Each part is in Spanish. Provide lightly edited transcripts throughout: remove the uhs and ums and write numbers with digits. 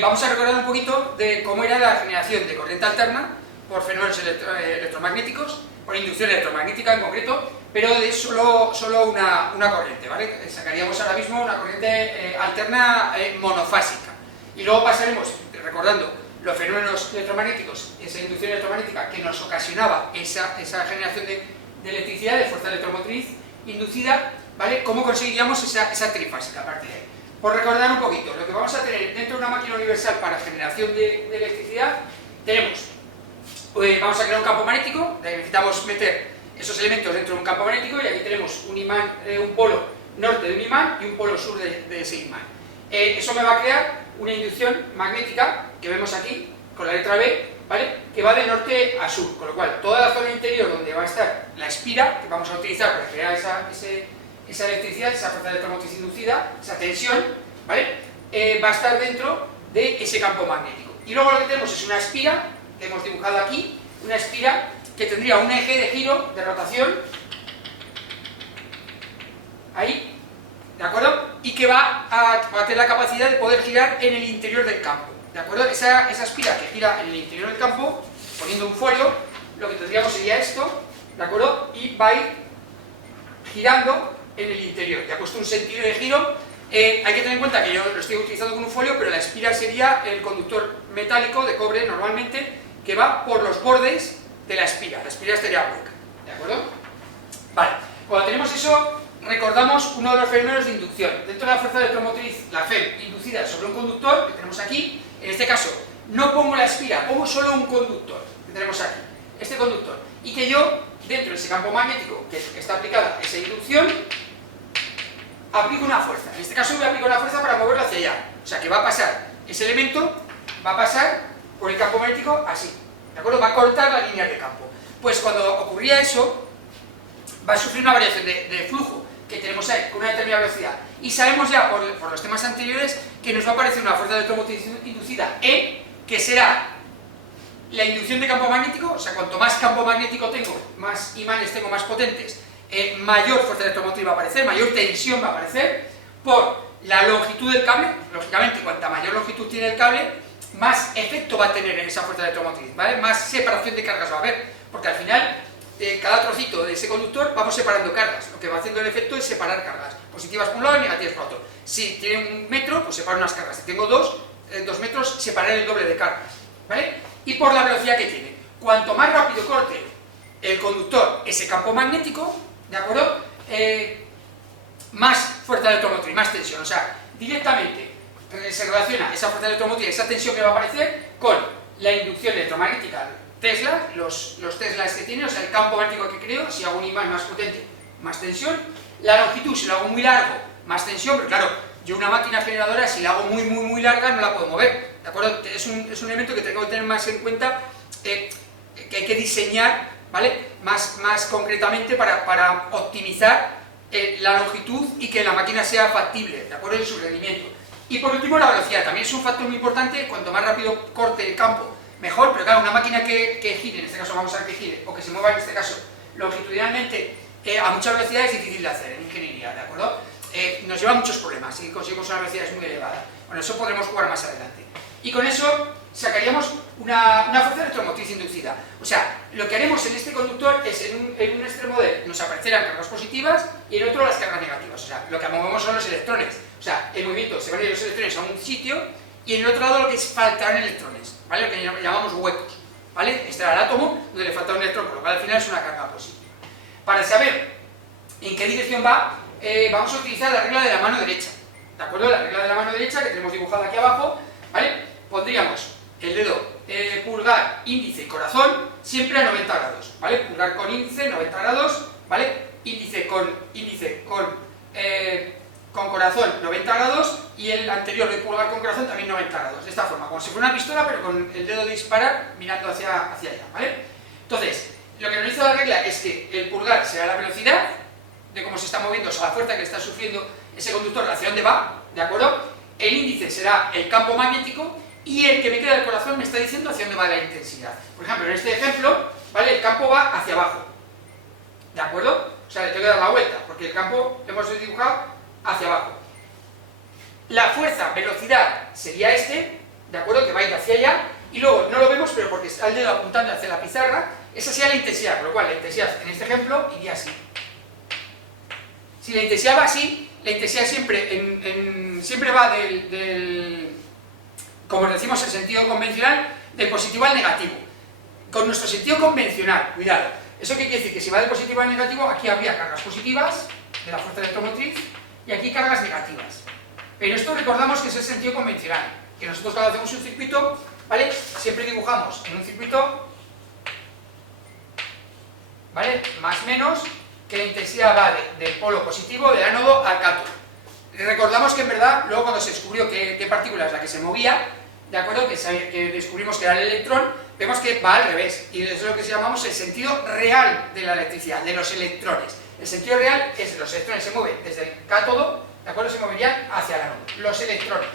Vamos a recordar un poquito de cómo era la generación de corriente alterna por fenómenos electromagnéticos, por inducción electromagnética en concreto, pero de solo una corriente, ¿vale? Sacaríamos ahora mismo una corriente alterna monofásica. Y luego pasaremos, recordando los fenómenos electromagnéticos, esa inducción electromagnética que nos ocasionaba esa generación de electricidad, de fuerza electromotriz inducida, ¿vale? ¿Cómo conseguiríamos esa trifásica a partir de ahí? Por recordar un poquito, lo que vamos a tener dentro de una máquina universal para generación de electricidad, tenemos, vamos a crear un campo magnético, necesitamos meter esos elementos dentro de un campo magnético y aquí tenemos un imán, un polo norte de un imán y un polo sur de ese imán. Eso me va a crear una inducción magnética que vemos aquí, con la letra B, ¿vale? Que va de norte a sur, con lo cual toda la zona interior donde va a estar la espira, que vamos a utilizar para crear esa electricidad, esa fuerza electromotriz inducida, esa tensión, ¿vale? Va a estar dentro de ese campo magnético. Y luego lo que tenemos es una espira, que hemos dibujado aquí, una espira que tendría un eje de giro, de rotación, ahí, ¿de acuerdo? Y que va a tener la capacidad de poder girar en el interior del campo, ¿de acuerdo? Esa espira que gira en el interior del campo, poniendo un folio, lo que tendríamos sería esto, ¿de acuerdo? Y va a ir girando en el interior. Ya he puesto un sentido de giro. Hay que tener en cuenta que yo lo estoy utilizando con un folio, pero la espira sería el conductor metálico de cobre, normalmente, que va por los bordes de la espira. La espira estaría hueca, ¿de acuerdo? Vale, cuando tenemos eso, recordamos uno de los fenómenos de inducción. Dentro de la fuerza electromotriz, la FEM, inducida sobre un conductor, que tenemos aquí, en este caso, no pongo la espira, pongo solo un conductor, que tenemos aquí, este conductor, y que yo, dentro de ese campo magnético que está aplicada esa inducción, aplico una fuerza. En este caso voy a aplicar una fuerza para moverlo hacia allá. O sea que va a pasar, ese elemento va a pasar por el campo magnético así, ¿de acuerdo? Va a cortar la línea de campo. Pues cuando ocurría eso, va a sufrir una variación de flujo que tenemos ahí con una determinada velocidad. Y sabemos ya por los temas anteriores que nos va a aparecer una fuerza electromotriz inducida E, que será la inducción de campo magnético, o sea, cuanto más campo magnético tengo, más imanes tengo más potentes, mayor fuerza electromotriz va a aparecer, mayor tensión va a aparecer, por la longitud del cable. Lógicamente, cuanta mayor longitud tiene el cable, más efecto va a tener en esa fuerza electromotriz, ¿vale? Más separación de cargas va a haber, porque al final, de cada trocito de ese conductor vamos separando cargas. Lo que va haciendo el efecto es separar cargas, positivas por un lado y negativas por otro. Si tiene 1 metro, pues separo unas cargas. Si tengo 2 metros, separaré el doble de cargas, ¿vale? Y por la velocidad que tiene. Cuanto más rápido corte el conductor ese campo magnético, ¿de acuerdo? Más fuerza electromotriz, más tensión. O sea, directamente se relaciona esa fuerza electromotriz, esa tensión que va a aparecer con la inducción electromagnética Tesla, los Teslas que tiene, o sea, el campo magnético que creo. Si hago un imán más potente, más tensión. La longitud, si lo hago muy largo, más tensión, pero claro, yo una máquina generadora, si la hago muy larga, no la puedo mover, ¿de acuerdo? Es un elemento que tengo que tener más en cuenta, que hay que diseñar, ¿vale? Más concretamente para optimizar la longitud y que la máquina sea factible, ¿de acuerdo? En su rendimiento. Y por último, la velocidad, también es un factor muy importante. Cuanto más rápido corte el campo, mejor, pero claro, una máquina que gire, en este caso vamos a ver que gire, o que se mueva en este caso longitudinalmente a mucha velocidad es difícil de hacer en ingeniería, ¿de acuerdo? Nos lleva muchos problemas si conseguimos una velocidad muy elevada. Bueno, eso podremos jugar más adelante. Y con eso sacaríamos una fuerza electromotriz inducida. O sea, lo que haremos en este conductor es en un extremo de nos aparecerán cargas positivas y en otro las cargas negativas. O sea, lo que movemos son los electrones. O sea, el movimiento se van a ir los electrones a un sitio y en el otro lado lo que faltarán electrones, ¿vale? Lo que llamamos huecos, ¿vale? Este era el átomo donde le falta un electrón, por lo cual al final es una carga positiva. Para saber en qué dirección va, vamos a utilizar la regla de la mano derecha, ¿de acuerdo? La regla de la mano derecha que tenemos dibujada aquí abajo, ¿vale? Pondríamos el dedo pulgar, índice y corazón siempre a 90 grados, ¿vale? Pulgar con índice, 90 grados, ¿vale? Índice con corazón, 90 grados, y el anterior de pulgar con corazón también 90 grados, de esta forma, como si fuera una pistola, pero con el dedo de disparar mirando hacia allá, ¿vale? Entonces, lo que nos dice la regla es que el pulgar será la velocidad de cómo se está moviendo, o sea, la fuerza que está sufriendo ese conductor, hacia dónde va, ¿de acuerdo? El índice será el campo magnético y el que me queda del corazón me está diciendo hacia dónde va la intensidad. Por ejemplo, en este ejemplo, ¿vale? El campo va hacia abajo, ¿de acuerdo? O sea, le tengo que dar la vuelta, porque el campo lo hemos dibujado hacia abajo. La fuerza, velocidad, sería este, ¿de acuerdo? Que va a ir hacia allá, y luego no lo vemos, pero porque está el dedo apuntando hacia la pizarra, esa sería la intensidad, con lo cual la intensidad en este ejemplo iría así. Si la intensidad va así, la intensidad siempre va como decimos en sentido convencional, del positivo al negativo. Con nuestro sentido convencional, cuidado, ¿eso qué quiere decir? Que si va del positivo al negativo, aquí habría cargas positivas de la fuerza electromotriz y aquí cargas negativas. Pero esto recordamos que es el sentido convencional, que nosotros cuando hacemos un circuito, ¿vale? Siempre dibujamos en un circuito, ¿vale? Más menos, que la intensidad va del polo positivo, del ánodo al cátodo. Recordamos que en verdad, luego cuando se descubrió qué partícula es la que se movía, ¿de acuerdo? Que descubrimos que era el electrón, vemos que va al revés, y eso es lo que llamamos el sentido real de la electricidad, de los electrones. El sentido real es que los electrones se mueven desde el cátodo, ¿de acuerdo? Se moverían hacia el ánodo, los electrones.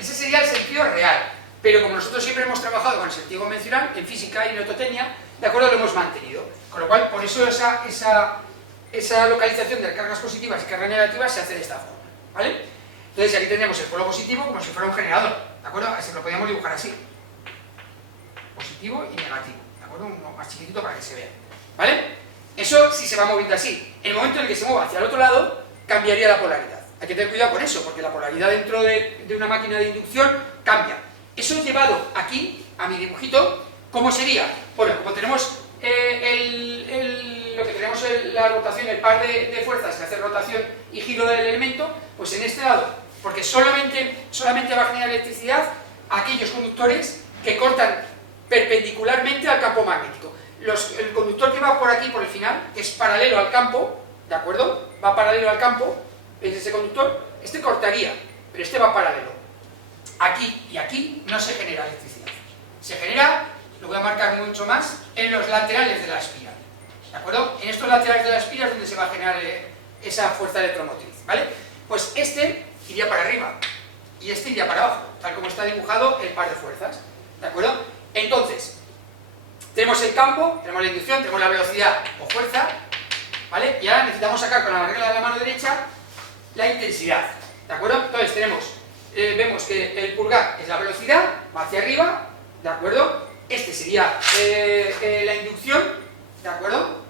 Ese sería el sentido real, pero como nosotros siempre hemos trabajado con el sentido convencional, en física y en neutotecnia, ¿de acuerdo? Lo hemos mantenido. Con lo cual, por eso esa localización de cargas positivas y cargas negativas se hace de esta forma, ¿vale? Entonces aquí tenemos el polo positivo como si fuera un generador, ¿de acuerdo? Así lo podríamos dibujar así. Positivo y negativo, ¿de acuerdo? Uno más chiquitito para que se vea, ¿vale? Eso sí se va moviendo así. En el momento en el que se mueva hacia el otro lado, cambiaría la polaridad. Hay que tener cuidado con eso, porque la polaridad dentro de una máquina de inducción cambia. Eso llevado aquí, a mi dibujito, ¿cómo sería? Bueno, como tenemos lo que tenemos la rotación, el par de fuerzas que hace rotación y giro del elemento, pues en este lado, porque solamente va a generar electricidad aquellos conductores que cortan perpendicularmente al campo magnético. El conductor que va por aquí, por el final, que es paralelo al campo, ¿de acuerdo? Va paralelo al campo, ¿veis ese conductor? Este cortaría, pero este va paralelo. Aquí y aquí no se genera electricidad. Se genera, lo voy a marcar mucho más, en los laterales de la espiral. ¿De acuerdo? En estos laterales de la espiral es donde se va a generar esa fuerza electromotriz, ¿vale? Pues este iría para arriba y este iría para abajo, tal como está dibujado el par de fuerzas, ¿de acuerdo? Entonces, tenemos el campo, tenemos la inducción, tenemos la velocidad o fuerza, ¿vale? Y ahora necesitamos sacar con la regla de la mano derecha la intensidad, ¿de acuerdo? Entonces vemos que el pulgar es la velocidad, va hacia arriba, ¿de acuerdo? Este sería la inducción, ¿de acuerdo?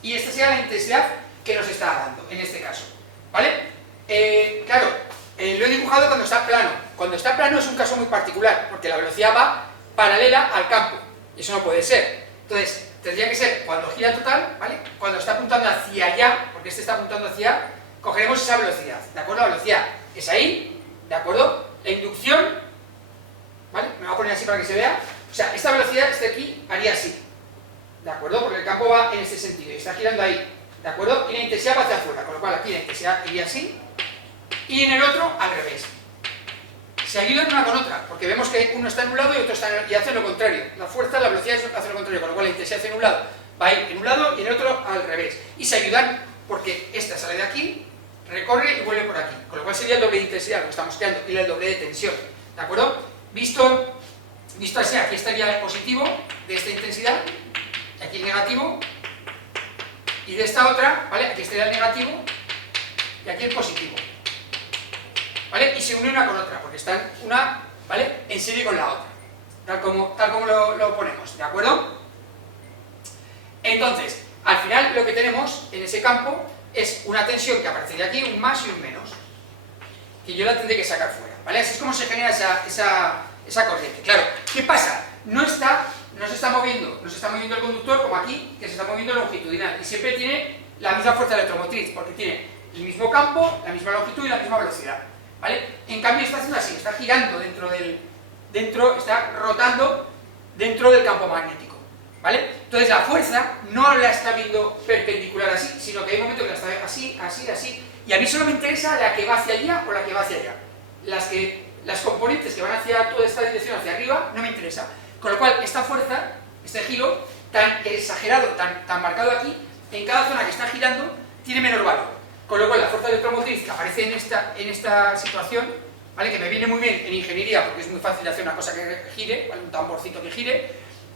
Y esta sería la intensidad que nos está dando, en este caso, ¿vale? Claro, lo he dibujado cuando está plano. Cuando está plano es un caso muy particular, porque la velocidad va paralela al campo, y eso no puede ser. Entonces, tendría que ser cuando gira total, ¿vale? Cuando está apuntando hacia allá, porque este está apuntando hacia allá, cogeremos esa velocidad, ¿de acuerdo? La velocidad es ahí, ¿de acuerdo? La inducción, ¿vale? Me voy a poner así para que se vea. O sea, esta velocidad, aquí, haría así, ¿de acuerdo? Porque el campo va en este sentido y está girando ahí, ¿de acuerdo? Y la intensidad va hacia afuera, con lo cual aquí la intensidad iría así, y en el otro al revés. Se ayudan una con otra, porque vemos que uno está en un lado y otro está y hacen lo contrario. La fuerza, la velocidad hace lo contrario, con lo cual la intensidad en un lado va a ir en un lado y en el otro al revés. Y se ayudan porque esta sale de aquí, recorre y vuelve por aquí, con lo cual sería el doble de intensidad lo que estamos creando y el doble de tensión, ¿de acuerdo? Visto así, aquí estaría el positivo de esta intensidad, y aquí el negativo, y de esta otra, ¿vale? Aquí estaría el negativo y aquí el positivo, ¿vale? Y se une una con otra, porque están una, ¿vale? En serie con la otra, tal como lo ponemos, ¿de acuerdo? Entonces, al final lo que tenemos en ese campo es una tensión que aparecería aquí, un más y un menos, que yo la tendré que sacar fuera, ¿vale? Así es como se genera esa corriente. Claro, ¿qué pasa? No se está moviendo el conductor como aquí, que se está moviendo longitudinal, y siempre tiene la misma fuerza electromotriz, porque tiene el mismo campo, la misma longitud y la misma velocidad, ¿vale? En cambio está haciendo así, está girando está rotando dentro del campo magnético, ¿vale? Entonces la fuerza no la está viendo perpendicular así, sino que hay un momento que la está así, así, así, y a mí solo me interesa la que va hacia allá o la que va hacia allá. Las componentes que van hacia toda esta dirección, hacia arriba, no me interesa. Con lo cual, esta fuerza, este giro tan exagerado, tan marcado aquí, en cada zona que está girando, tiene menor valor. Con lo cual, la fuerza electromotriz que aparece en esta situación, ¿vale? Que me viene muy bien en ingeniería, porque es muy fácil hacer una cosa que gire, ¿vale? Un tamborcito que gire,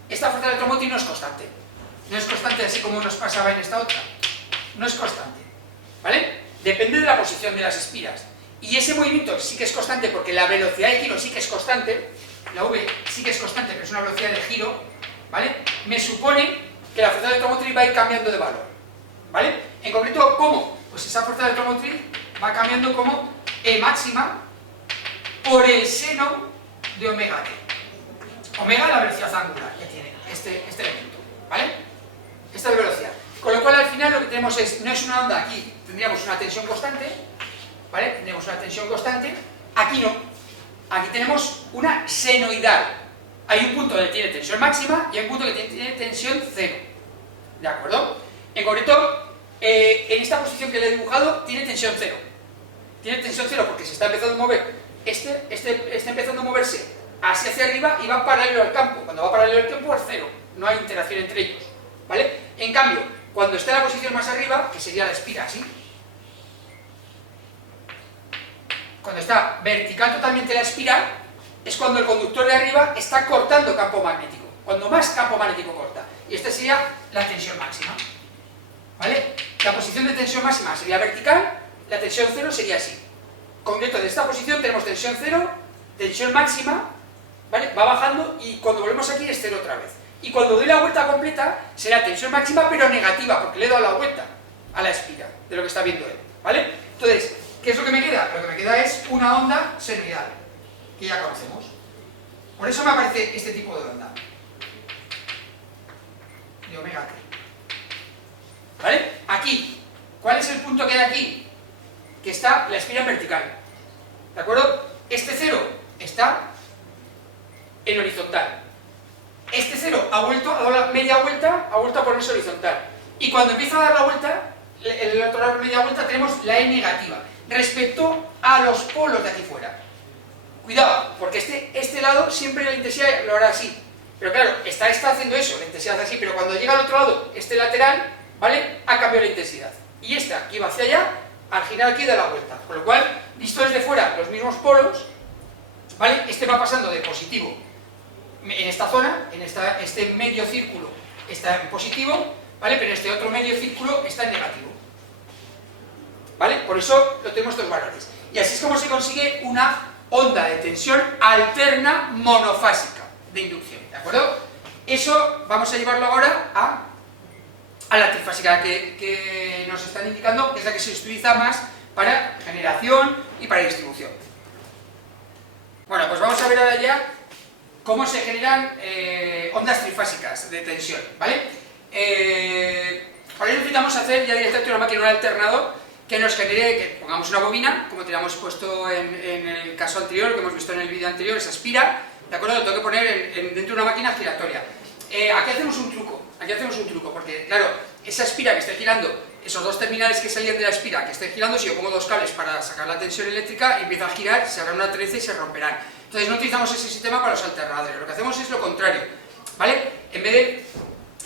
esta fuerza electromotriz no es constante. No es constante así como nos pasaba en esta otra. No es constante, ¿vale? Depende de la posición de las espiras. y ese movimiento sí que es constante porque la velocidad de giro sí que es constante, la v sí que es constante, pero es una velocidad de giro, ¿vale? Me supone que la fuerza electromotriz va a ir cambiando de valor, ¿vale? En concreto, ¿cómo? Pues esa fuerza electromotriz va cambiando como E máxima por el seno de omega t. Omega la velocidad angular que tiene este elemento, ¿vale? Esta es la velocidad. Con lo cual al final lo que tenemos es, no es una onda aquí, tendríamos una tensión constante, ¿vale? Tendríamos una tensión constante, aquí no, aquí tenemos una senoidal. Hay un punto donde tiene tensión máxima y hay un punto que tiene tensión cero, ¿de acuerdo? En concreto, en esta posición que le he dibujado tiene tensión cero. Tiene tensión cero porque se está empezando a mover, está empezando a moverse hacia arriba y va paralelo al campo. Cuando va paralelo al campo es cero, no hay interacción entre ellos, ¿vale? En cambio, cuando está en la posición más arriba, que sería la espira así, cuando está vertical totalmente la espiral, es cuando el conductor de arriba está cortando campo magnético, cuando más campo magnético corta, y esta sería la tensión máxima, ¿vale? La posición de tensión máxima sería vertical, la tensión cero sería así. En concreto, de esta posición tenemos tensión cero, tensión máxima, ¿vale? Va bajando y cuando volvemos aquí es cero otra vez. Y cuando doy la vuelta completa será tensión máxima pero negativa, porque le he dado la vuelta a la espiral de lo que está viendo él, ¿vale? Entonces, ¿qué es lo que me queda? Lo que me queda es una onda senoidal, que ya conocemos. Por eso me aparece este tipo de onda, de omega t. ¿Vale? Aquí, ¿cuál es el punto que hay aquí? Que está la espiral vertical, ¿de acuerdo? Este cero está en horizontal. Este cero ha dado la media vuelta, ha vuelto a ponerse horizontal. Y cuando empieza a dar la vuelta, el otro lado de media vuelta, tenemos la E negativa respecto a los polos de aquí fuera. Cuidado, porque este lado siempre la intensidad lo hará así. Pero claro, está haciendo eso, la intensidad hace así, pero cuando llega al otro lado, este lateral, ¿vale? Ha cambiado la intensidad. Y esta, que iba hacia allá, al girar aquí da la vuelta. Con lo cual, visto desde fuera los mismos polos, ¿vale? Este va pasando de positivo en esta zona, este medio círculo está en positivo, ¿vale? Pero este otro medio círculo está en negativo, ¿vale? Por eso lo tenemos estos valores. Y así es como se consigue una onda de tensión alterna monofásica de inducción, ¿de acuerdo? Eso vamos a llevarlo ahora a la trifásica que nos están indicando, que es la que se utiliza más para generación y para distribución. Bueno, pues vamos a ver ahora ya cómo se generan ondas trifásicas de tensión, ¿vale? Para ello necesitamos hacer ya directamente una máquina, un alternador que nos genere, que pongamos una bobina, como teníamos puesto en el caso anterior, que hemos visto en el vídeo anterior, esa espira, ¿de acuerdo? Lo tengo que poner dentro de una máquina giratoria. Aquí hacemos un truco, porque claro, esa espira que esté girando, esos dos terminales que salían de la espira que estén girando, si yo pongo dos cables para sacar la tensión eléctrica, empieza a girar, se hará una trenza y se romperán. Entonces no utilizamos ese sistema para los alternadores, lo que hacemos es lo contrario, ¿vale? En vez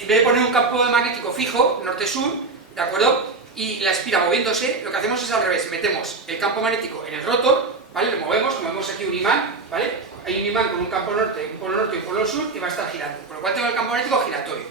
de poner un campo magnético fijo, norte-sur, ¿de acuerdo? Y la espira moviéndose, lo que hacemos es al revés, metemos el campo magnético en el rotor, ¿vale? Lo movemos, como vemos aquí un imán, ¿vale? Hay un imán con un campo norte, un polo norte y un polo sur que va a estar girando, por lo cual tengo el campo magnético giratorio.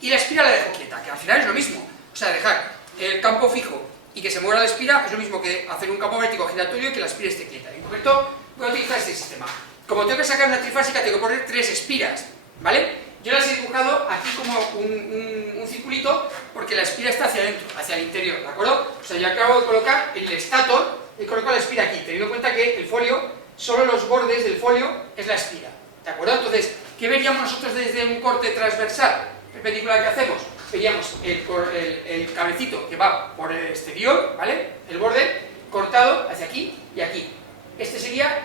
Y la espira la dejo quieta, que al final es lo mismo, o sea, dejar el campo fijo y que se mueva la espira es lo mismo que hacer un campo magnético giratorio y que la espira esté quieta. En concreto, voy a utilizar este sistema. Como tengo que sacar una trifásica, tengo que poner 3 espiras, ¿vale? Yo las he dibujado aquí como un circulito porque la espira está hacia adentro, hacia el interior, ¿de acuerdo? O sea, yo acabo de colocar el estator y coloco la espira aquí, teniendo en cuenta que el folio, solo los bordes del folio es la espira, ¿de acuerdo? Entonces, ¿qué veríamos nosotros desde un corte transversal perpendicular que hacemos? Veríamos el cablecito que va por el exterior, ¿vale? El borde cortado hacia aquí y aquí. Este sería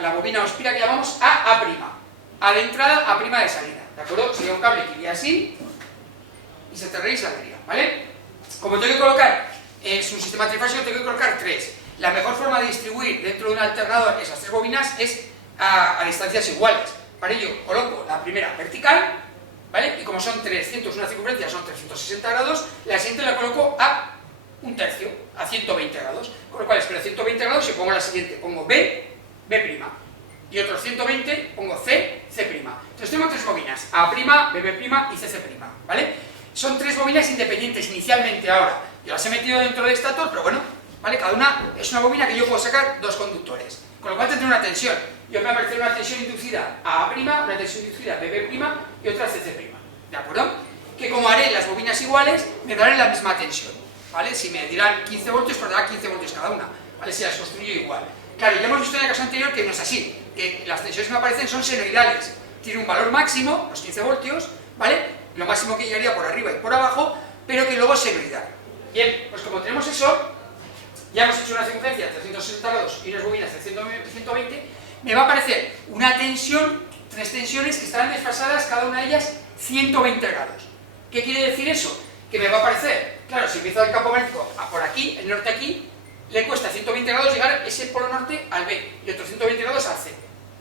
la bobina o espira que llamamos A', A de entrada, A' de salida, ¿de acuerdo? Sería un cable que iría así y se cerraría y saldría, ¿vale? Como tengo que colocar, es un sistema trifásico, tengo que colocar 3. La mejor forma de distribuir dentro de un alternador esas 3 bobinas es a distancias iguales. Para ello coloco la primera vertical, ¿vale? Y como son 300, una circunferencia son 360 grados, la siguiente la coloco a un tercio, a 120 grados. Con lo cual espero 120 grados y pongo la siguiente, pongo B', B'. Y otros 120 pongo C', C'. Entonces tengo 3 bobinas, A', BB' y CC', ¿vale? Son 3 bobinas independientes inicialmente ahora. Yo las he metido dentro del estator, pero bueno, ¿vale? Cada una es una bobina que yo puedo sacar dos conductores, con lo cual tendré una tensión. Yo me va a aparecer una tensión inducida a A', una tensión inducida a BB' y otra a CC', ¿de acuerdo? Que como haré las bobinas iguales, me darán la misma tensión, ¿vale? Si me dirán 15 voltios, pues dará 15 voltios cada una, ¿vale? Si las construyo igual. Claro, ya hemos visto en el caso anterior que no es así, que las tensiones que me aparecen son senoidales, tiene un valor máximo, los 15 voltios, ¿vale? Lo máximo que llegaría por arriba y por abajo, pero que luego es senoidal. Bien, pues como tenemos eso, ya hemos hecho una circunferencia de 360 grados y unas bobinas de 120, me va a aparecer una tensión, tres tensiones que estarán desfasadas, cada una de ellas 120 grados. ¿Qué quiere decir eso? Que me va a aparecer, claro, si empiezo el campo magnético por aquí, el norte aquí, le cuesta 120 grados llegar ese polo norte al B y otros 120 grados al C,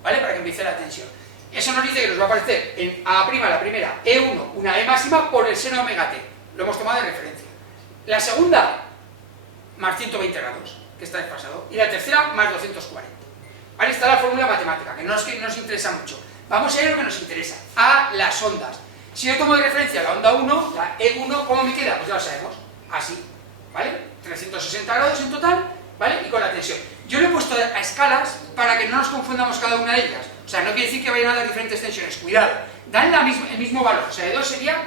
¿vale? Para que empiece la tensión. Eso nos dice que nos va a aparecer en A', la primera, E1, una E máxima por el seno omega t. Lo hemos tomado de referencia. La segunda, más 120 grados, que está desfasado. Y la tercera, más 240. ¿Vale? Está la fórmula matemática, que no nos interesa mucho. Vamos a ir a lo que nos interesa, a las ondas. Si yo tomo de referencia la onda 1, la E1, ¿cómo me queda? Pues ya lo sabemos, así, ¿vale? 360 grados en total, ¿vale? Y con la tensión. Yo lo he puesto a escalas para que no nos confundamos cada una de ellas. O sea, no quiere decir que vayan a dar diferentes tensiones, cuidado. Dan el mismo valor, o sea, E2 sería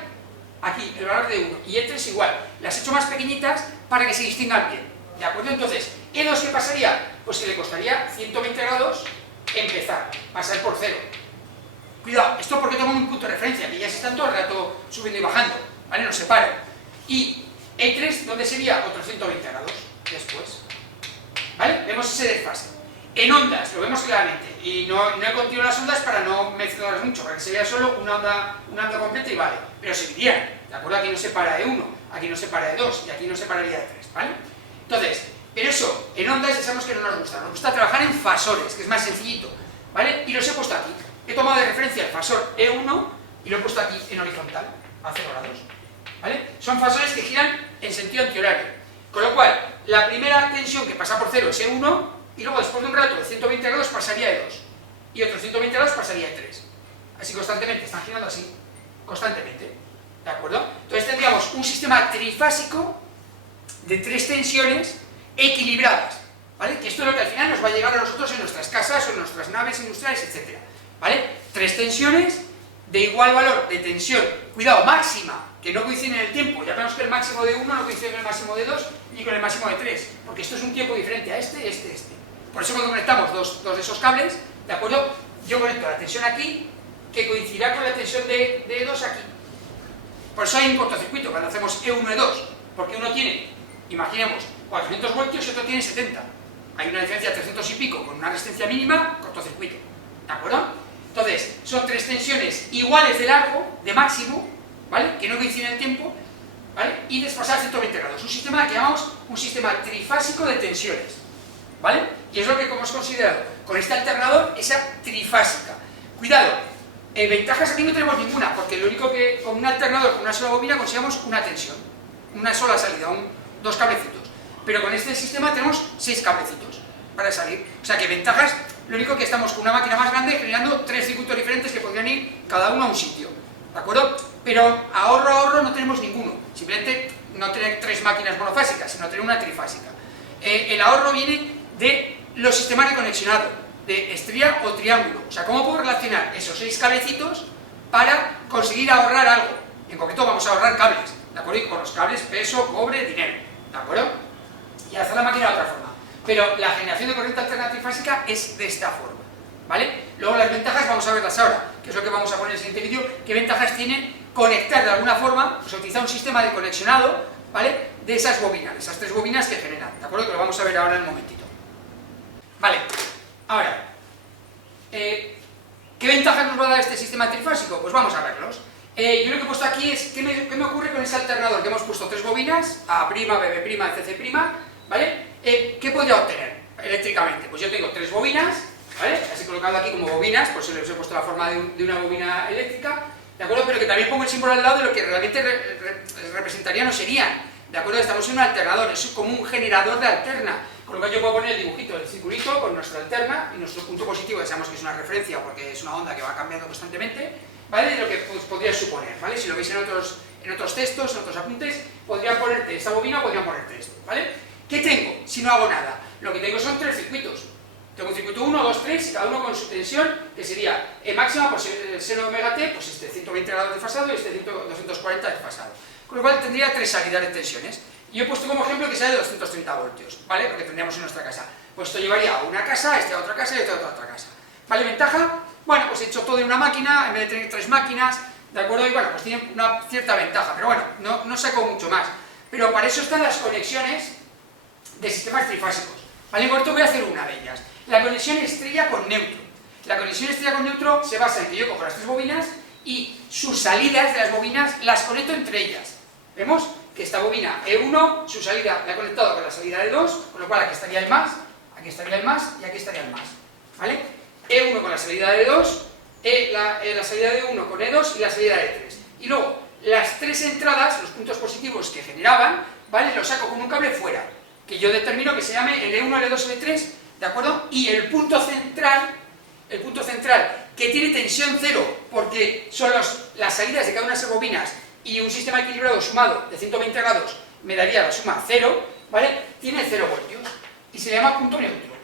aquí, el valor de 1, y E3 igual. Las he hecho más pequeñitas para que se distingan bien, ¿de acuerdo? Entonces, ¿E2 qué pasaría? Pues que le costaría 120 grados empezar, pasar por 0. Cuidado, esto porque tengo un punto de referencia, que ya se están todo el rato subiendo y bajando, ¿vale? No se para. Y E3, ¿dónde sería? Otros 120 grados después, ¿vale? Vemos ese desfase. En ondas, lo vemos claramente, y no he continuado las ondas para no mezclarlas mucho, para que sería solo una onda completa y vale, pero se dividían, ¿de acuerdo? Aquí no se para E1, aquí no se para E2, y aquí no se pararía E3, ¿vale? Entonces, pero eso, en ondas ya sabemos que no nos gusta trabajar en fasores, que es más sencillito, ¿vale? Y los he puesto aquí. He tomado de referencia el fasor E1 y lo he puesto aquí en horizontal, a 0 grados, ¿vale? Son fasores que giran en sentido antihorario, con lo cual, la primera tensión que pasa por 0 es E1, y luego después de un rato de 120 grados pasaría E2, y otros 120 grados pasaría E3. Así constantemente, están girando así, constantemente, ¿de acuerdo? Entonces tendríamos un sistema trifásico de tres tensiones equilibradas, ¿vale? Que esto es lo que al final nos va a llegar a nosotros en nuestras casas o en nuestras naves industriales, etc. ¿Vale? Tres tensiones de igual valor de tensión, cuidado, máxima, que no coinciden en el tiempo. Ya vemos que el máximo de 1 no coincide con el máximo de 2 ni con el máximo de 3, porque esto es un tiempo diferente a este. Por eso cuando conectamos dos de esos cables, ¿de acuerdo? Yo conecto la tensión aquí, que coincidirá con la tensión de E2 aquí. Por eso hay un cortocircuito cuando hacemos E1 E2, porque uno tiene, imaginemos, 400 voltios y otro tiene 70. Hay una diferencia de 300 y pico con una resistencia mínima, cortocircuito, ¿de acuerdo? Entonces, son tres tensiones iguales de largo, de máximo, ¿vale? Que no coinciden en el tiempo, ¿vale? Y desfasar 120 grados. Un sistema que llamamos un sistema trifásico de tensiones, ¿vale? Y es lo que hemos considerado con este alternador, esa trifásica. Cuidado, ventajas aquí no tenemos ninguna, porque lo único que con un alternador, con una sola bobina, conseguimos una tensión, una sola salida, dos cablecitos. Pero con este sistema tenemos 6 cablecitos para salir. O sea que ventajas, lo único que estamos con una máquina más grande generando 3 circuitos diferentes que podrían ir cada uno a un sitio, ¿de acuerdo? Pero ahorro no tenemos ninguno, simplemente no tener 3 máquinas monofásicas, sino tener una trifásica. El ahorro viene de los sistemas de conexionado, de estrella o triángulo. O sea, ¿cómo puedo relacionar esos 6 cablecitos para conseguir ahorrar algo? En concreto vamos a ahorrar cables, ¿de acuerdo? Y con los cables peso, cobre, dinero, ¿de acuerdo? Y hacer la máquina de otra forma. Pero la generación de corriente alterna trifásica es de esta forma, ¿vale? Luego las ventajas vamos a verlas ahora, que es lo que vamos a poner en el siguiente vídeo. ¿Qué ventajas tiene conectar de alguna forma, pues utilizar un sistema de conexionado, ¿vale? De esas bobinas, esas 3 bobinas que generan, ¿de acuerdo? Que lo vamos a ver ahora en un momentito. Vale, ahora, ¿qué ventajas nos va a dar este sistema trifásico? Pues vamos a verlos. Yo lo que he puesto aquí es, ¿qué me ocurre con ese alternador? Que hemos puesto 3 bobinas, A', BB', CC', ¿vale? ¿Qué podría obtener eléctricamente? Pues yo tengo 3 bobinas, ¿vale? Las he colocado aquí como bobinas, por eso les he puesto la forma de una bobina eléctrica, ¿de acuerdo? Pero que también pongo el símbolo al lado de lo que realmente representarían o serían, ¿de acuerdo? Estamos en un alternador, es como un generador de alterna, con lo cual yo puedo poner el dibujito del circulito con nuestra alterna y nuestro punto positivo, que sabemos que es una referencia porque es una onda que va cambiando constantemente, ¿vale? De lo que podría suponer, ¿vale? Si lo veis en otros textos, en otros apuntes, podrían ponerte esta bobina o podrían ponerte esto, ¿vale? ¿Qué tengo? si no hago nada? Lo que tengo son 3 circuitos. Tengo un circuito 1, 2, 3, y cada uno con su tensión, que sería E máxima por seno de omega t, pues este 120 grados desfasado y este 240 desfasado. Con lo cual tendría 3 salidas de tensiones. Y he puesto como ejemplo que sea de 230 voltios, ¿vale? Lo que tendríamos en nuestra casa. Pues esto llevaría a una casa, este a otra casa y este a otra casa. ¿Vale? ¿Ventaja? Bueno, pues he hecho todo en una máquina, en vez de tener 3 máquinas, ¿de acuerdo? Y bueno, pues tiene una cierta ventaja, pero bueno, no saco mucho más. Pero para eso están las conexiones de sistemas trifásicos. ¿Vale? En corto voy a hacer una de ellas. La conexión estrella con neutro. La conexión estrella con neutro se basa en que yo cojo las 3 bobinas y sus salidas de las bobinas las conecto entre ellas. ¿Vemos? Que esta bobina E1, su salida la he conectado con la salida de 2, con lo cual aquí estaría el más, aquí estaría el más y aquí estaría el más. ¿Vale? E1 con la salida de 2, la salida de 1 con E2 y la salida de 3. Y luego, las 3 entradas, los puntos positivos que generaban, ¿vale? Los saco con un cable fuera, que yo determino que se llame L1, L2, L3, ¿de acuerdo? Y el punto central que tiene tensión 0, porque son las salidas de cada una de esas bobinas, y un sistema equilibrado sumado de 120 grados me daría la suma 0, ¿vale? Tiene 0 voltios, y se le llama punto neutro,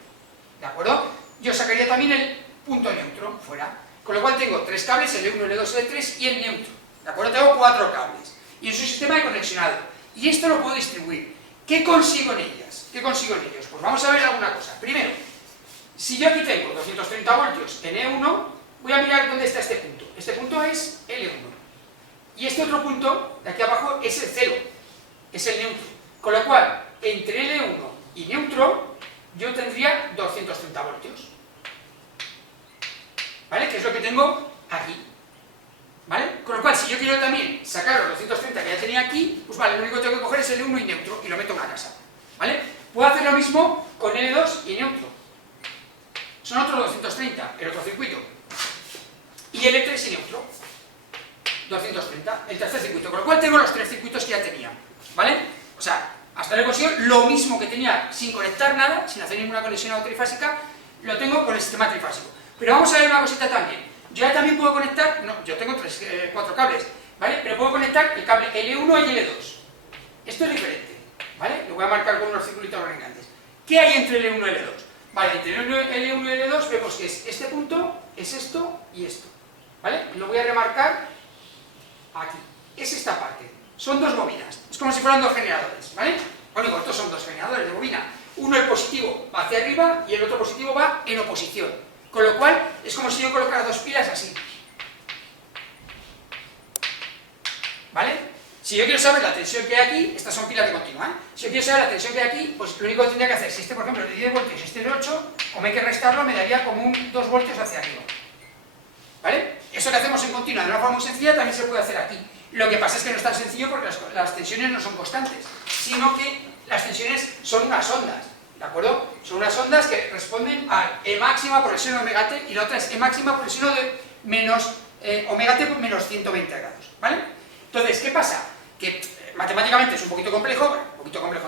¿de acuerdo? Yo sacaría también el punto neutro fuera, con lo cual tengo 3 cables, el L1, L2, L3 y el neutro, ¿de acuerdo? Tengo 4 cables, y es un sistema de conexionado, y esto lo puedo distribuir. ¿Qué consigo en ellas? ¿Qué consigo en ellos? Pues vamos a ver alguna cosa. Primero, si yo aquí tengo 230 voltios en E1, voy a mirar dónde está este punto. Este punto es L1. Y este otro punto, de aquí abajo, es el 0, es el neutro. Con lo cual, entre L1 y neutro, yo tendría 230 voltios. ¿Vale? Que es lo que tengo aquí. ¿Vale? Con lo cual, si yo quiero también sacar los 230 que ya tenía aquí, pues vale, lo único que tengo que coger es el L1 y neutro y lo meto en una casa. ¿Vale? Puedo hacer lo mismo con L2 y neutro. Son otros 230, el otro circuito. Y L3 y neutro. 230, el tercer circuito. Con lo cual tengo los 3 circuitos que ya tenía. ¿Vale? O sea, hasta ahora he conseguido lo mismo que tenía sin conectar nada, sin hacer ninguna conexión trifásica, lo tengo con el sistema trifásico. Pero vamos a ver una cosita también. Yo ya también puedo conectar, no, yo tengo 4 cables, ¿vale? Pero puedo conectar el cable L1 y L2. Esto es diferente, ¿vale? Lo voy a marcar con unos circulitos más grandes. ¿Qué hay entre L1 y L2? Vale, entre L1 y L2 vemos que es este punto, es esto y esto, ¿vale? Lo voy a remarcar aquí. Es esta parte. Son 2 bobinas. Es como si fueran 2 generadores, ¿vale? Bueno, digo, estos son 2 generadores de bobina. Uno, el positivo, va hacia arriba y el otro positivo va en oposición. Con lo cual, es como si yo colocara 2 pilas así. ¿Vale? Si yo quiero saber la tensión que hay aquí, estas son pilas de continua, ¿eh? Si yo quiero saber la tensión que hay aquí, pues lo único que tendría que hacer, si este, por ejemplo, es de 10 voltios y este es de 8, como hay que restarlo, me daría como 2 voltios hacia arriba. ¿Vale? Eso que hacemos en continua de una forma muy sencilla también se puede hacer aquí. Lo que pasa es que no es tan sencillo porque las tensiones no son constantes, sino que las tensiones son unas ondas. ¿De acuerdo? Son unas ondas que responden a E máxima por el seno de omega t y la otra es E máxima por el seno de menos omega t por menos 120 grados. ¿Vale? Entonces, ¿qué pasa? Que matemáticamente es un poquito complejo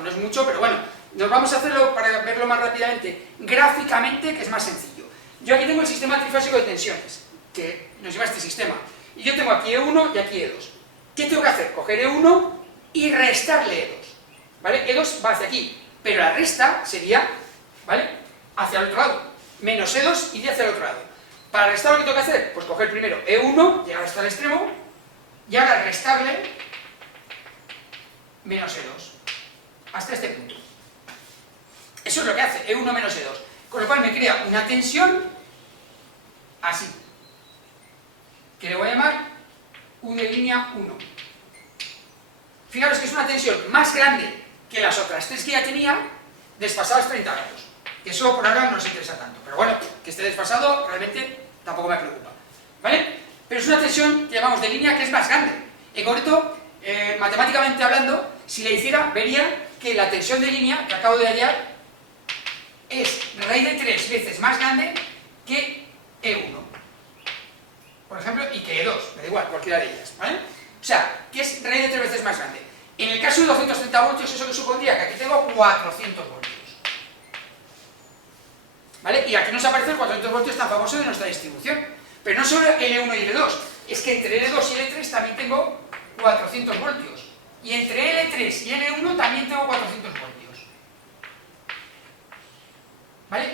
no es mucho, pero bueno, nos vamos a hacerlo para verlo más rápidamente, gráficamente, que es más sencillo. Yo aquí tengo el sistema trifásico de tensiones, que nos lleva a este sistema. Y yo tengo aquí E1 y aquí E2. ¿Qué tengo que hacer? Coger E1 y restarle E2. ¿Vale? E2 va hacia aquí. Pero la resta sería, ¿vale? Hacia el otro lado. Menos E2 iría hacia el otro lado. Para restar lo que tengo que hacer, pues coger primero E1, llegar hasta el extremo, y ahora restarle menos E2. Hasta este punto. Eso es lo que hace E1 menos E2. Con lo cual me crea una tensión así. Que le voy a llamar U de línea 1. Fijaros que es una tensión más grande que las otras 3 que ya tenía, desfasadas 30 grados. Eso por ahora no nos interesa tanto, pero bueno, que esté desfasado realmente tampoco me preocupa, ¿vale? Pero es una tensión que llamamos de línea que es más grande. En concreto, matemáticamente hablando, si la hiciera, vería que la tensión de línea que acabo de hallar es raíz de 3 veces más grande que E1, por ejemplo, y que E2, me da igual, cualquiera de ellas, ¿vale? O sea, que es raíz de 3 veces más grande. En el caso de 230 voltios, eso que supondría que aquí tengo 400 voltios. ¿Vale? Y aquí nos aparece el 400 voltios tan famoso de nuestra distribución. Pero no solo L1 y L2, es que entre L2 y L3 también tengo 400 voltios. Y entre L3 y L1 también tengo 400 voltios.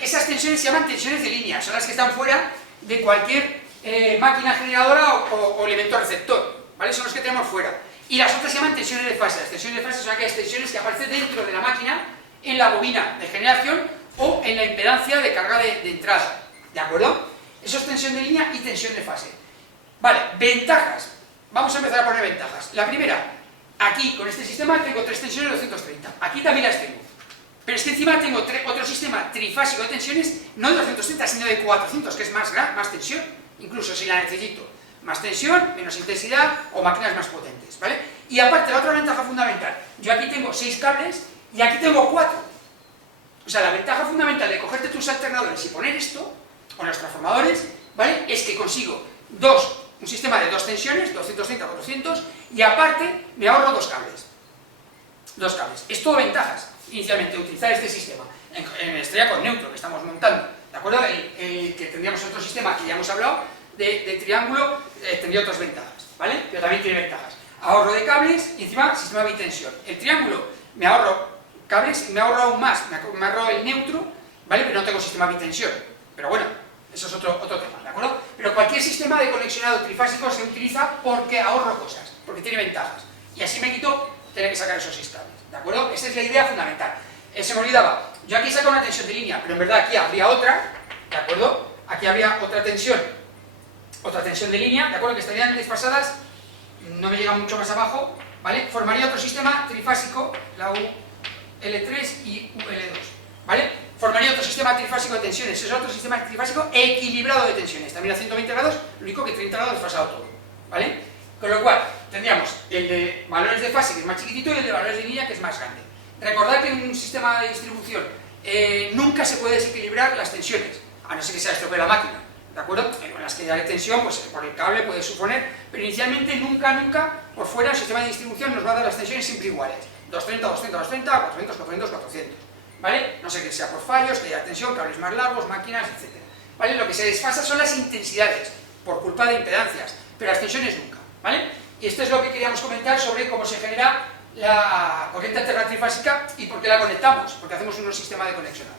¿vale? Esas tensiones se llaman tensiones de línea, son las que están fuera de cualquier máquina generadora o elemento receptor, ¿vale? Son los que tenemos fuera. Y las otras se llaman tensiones de fase. Las tensiones de fase son aquellas tensiones que aparecen dentro de la máquina, en la bobina de generación o en la impedancia de carga de entrada, ¿de acuerdo? Eso es tensión de línea y tensión de fase. Vale, ventajas. Vamos a empezar a poner ventajas. La primera, aquí con este sistema tengo 3 tensiones de 230. Aquí también las tengo. Pero es que encima tengo otro sistema trifásico de tensiones, no de 230, sino de 400, que es más tensión, incluso si la necesito. Más tensión, menos intensidad o máquinas más potentes, ¿vale? Y aparte, la otra ventaja fundamental, yo aquí tengo 6 cables y aquí tengo 4. O sea, la ventaja fundamental de cogerte tus alternadores y poner esto, con los transformadores, ¿vale? Es que consigo un sistema de 2 tensiones, 230, 400, y aparte me ahorro 2 cables. 2 cables. Es todo ventajas, inicialmente, utilizar este sistema. En estrella con neutro que estamos montando, ¿de acuerdo? El que tendríamos otro sistema que ya hemos hablado, de triángulo, tendría otras ventajas, ¿vale? Pero también tiene ventajas. Ahorro de cables y encima sistema bitensión. El triángulo me ahorro cables, me ahorro aún más, me ahorro el neutro, ¿vale? Pero no tengo sistema bitensión. Pero bueno, eso es otro tema, ¿de acuerdo? Pero cualquier sistema de conexionado trifásico se utiliza porque ahorro cosas, porque tiene ventajas. Y así me quito tener que sacar esos 6 cables, ¿de acuerdo? Esa es la idea fundamental. Se me olvidaba, yo aquí saco una tensión de línea, pero en verdad aquí habría otra, ¿de acuerdo? Aquí habría otra tensión de línea, ¿de acuerdo? Que estarían desfasadas, no me llega mucho más abajo, ¿vale? Formaría otro sistema trifásico, la UL3 y UL2, ¿vale? Formaría otro sistema trifásico de tensiones, es otro sistema trifásico equilibrado de tensiones, también a 120 grados, lo único que 30 grados desfasado todo, ¿vale? Con lo cual, tendríamos el de valores de fase, que es más chiquitito, y el de valores de línea, que es más grande. Recordad que en un sistema de distribución nunca se puede desequilibrar las tensiones, a no ser que se estropee la máquina, ¿de acuerdo? En las que hay tensión, pues por el cable puede suponer, pero inicialmente nunca, por fuera, el sistema de distribución nos va a dar las tensiones siempre iguales. 230, 230, 230, 400, 400, 400, ¿vale? No sé que sea por fallos, que haya tensión, cables más largos, máquinas, etc. ¿Vale? Lo que se desfasa son las intensidades, por culpa de impedancias, pero las tensiones nunca, ¿vale? Y esto es lo que queríamos comentar sobre cómo se genera la corriente alterna trifásica y por qué la conectamos, porque hacemos un sistema de conexionado.